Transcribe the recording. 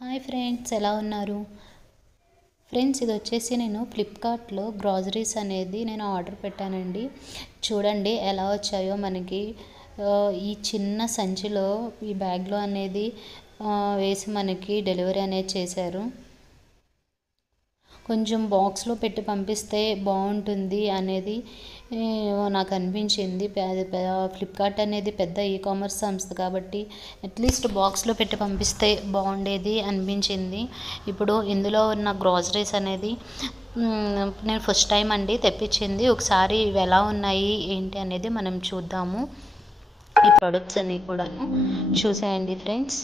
Hi friends, ఎలా ఉన్నారు? Friends, ఇది వచ్చేసి నేను ఫ్లిప్కార్ట్లో గ్రాసరీస్ అనేది నేను ఆర్డర్ పెట్టానండి. చూడండి ఎలా వచ్చాయో మనకి. ఈ చిన్న సంచిలో ఈ బ్యాగ్లో అనేది వేసి మనకి డెలివరీ అనేది చేశారు. కొంచెం బాక్స్లో పెట్టి పంపిస్తే బాగుంటుంది అనేది నాకు అనిపించింది. ఫ్లిప్కార్ట్ అనేది పెద్ద కామర్స్ సంస్థ కాబట్టి అట్లీస్ట్ బాక్స్లో పెట్టి పంపిస్తే బాగుండేది అనిపించింది. ఇప్పుడు ఇందులో ఉన్న గ్రాసరీస్ అనేది నేను ఫస్ట్ టైం అండి తెప్పించింది. ఒకసారి ఇవి ఎలా ఉన్నాయి ఏంటి అనేది మనం చూద్దాము. ఈ ప్రొడక్ట్స్ అన్నీ కూడా చూసేయండి ఫ్రెండ్స్.